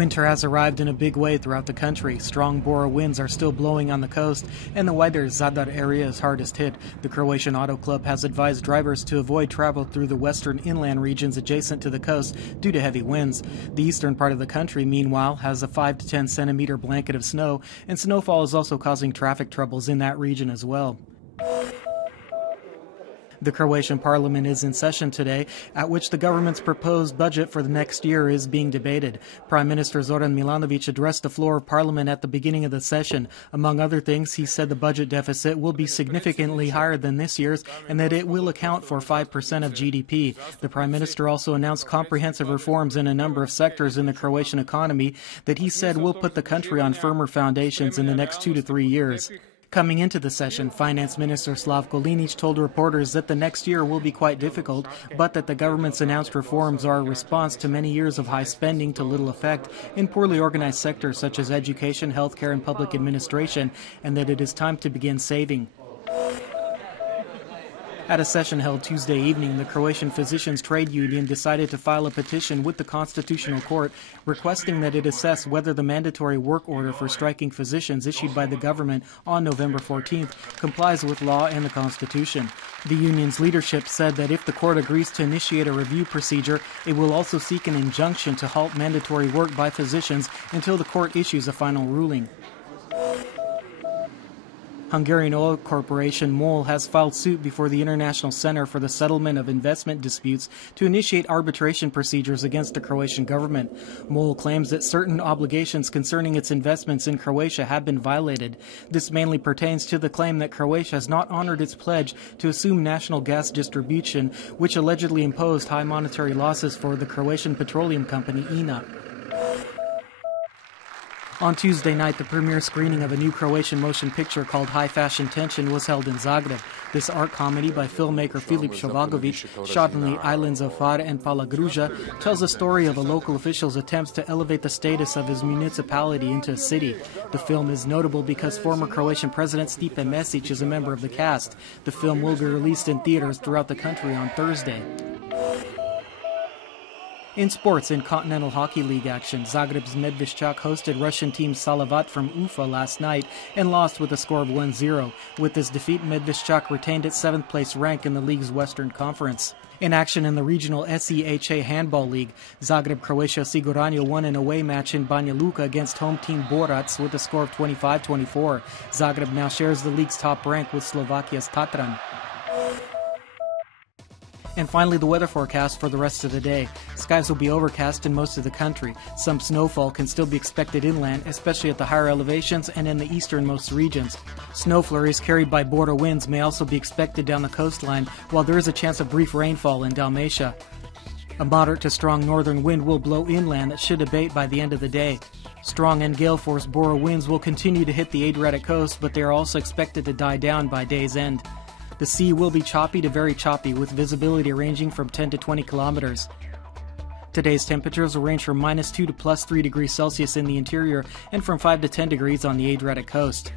Winter has arrived in a big way throughout the country. Strong Bora winds are still blowing on the coast, and the wider Zadar area is hardest hit. The Croatian Auto Club has advised drivers to avoid travel through the western inland regions adjacent to the coast due to heavy winds. The eastern part of the country, meanwhile, has a 5 to 10 centimeter blanket of snow, and snowfall is also causing traffic troubles in that region as well. The Croatian parliament is in session today, at which the government's proposed budget for the next year is being debated. Prime Minister Zoran Milanovic addressed the floor of parliament at the beginning of the session. Among other things, he said the budget deficit will be significantly higher than this year's and that it will account for 5% of GDP. The Prime Minister also announced comprehensive reforms in a number of sectors in the Croatian economy that he said will put the country on firmer foundations in the next 2 to 3 years. Coming into the session, Finance Minister Slavko Linić told reporters that the next year will be quite difficult, but that the government's announced reforms are a response to many years of high spending to little effect in poorly organized sectors such as education, healthcare, and public administration, and that it is time to begin saving. At a session held Tuesday evening, the Croatian Physicians Trade Union decided to file a petition with the Constitutional Court requesting that it assess whether the mandatory work order for striking physicians issued by the government on November 14th complies with law and the Constitution. The union's leadership said that if the court agrees to initiate a review procedure, it will also seek an injunction to halt mandatory work by physicians until the court issues a final ruling. Hungarian oil corporation MOL has filed suit before the International Center for the Settlement of Investment Disputes to initiate arbitration procedures against the Croatian government. MOL claims that certain obligations concerning its investments in Croatia have been violated. This mainly pertains to the claim that Croatia has not honored its pledge to assume national gas distribution, which allegedly imposed high monetary losses for the Croatian petroleum company INA. On Tuesday night, the premiere screening of a new Croatian motion picture called High Fashion Tension was held in Zagreb. This art comedy by filmmaker Filip Šovagović, shot on the islands of Hvar and Palagruža, tells the story of a local official's attempts to elevate the status of his municipality into a city. The film is notable because former Croatian President Stipe Mesić is a member of the cast. The film will be released in theaters throughout the country on Thursday. In sports, in Continental Hockey League action, Zagreb's Medveščak hosted Russian team Salavat from Ufa last night and lost with a score of 1-0. With this defeat, Medveščak retained its 7th place rank in the league's Western Conference. In action in the regional SEHA Handball League, Zagreb Croatia Siguranjo won an away match in Banja Luka against home team Borac with a score of 25-24. Zagreb now shares the league's top rank with Slovakia's Tatran. And finally, the weather forecast for the rest of the day. Skies will be overcast in most of the country. Some snowfall can still be expected inland, especially at the higher elevations and in the easternmost regions. Snow flurries carried by border winds may also be expected down the coastline, while there is a chance of brief rainfall in Dalmatia. A moderate to strong northern wind will blow inland that should abate by the end of the day. Strong and gale-force Bora winds will continue to hit the Adriatic coast, but they are also expected to die down by day's end. The sea will be choppy to very choppy, with visibility ranging from 10 to 20 kilometers. Today's temperatures will range from -2 to +3 degrees Celsius in the interior and from 5 to 10 degrees on the Adriatic coast.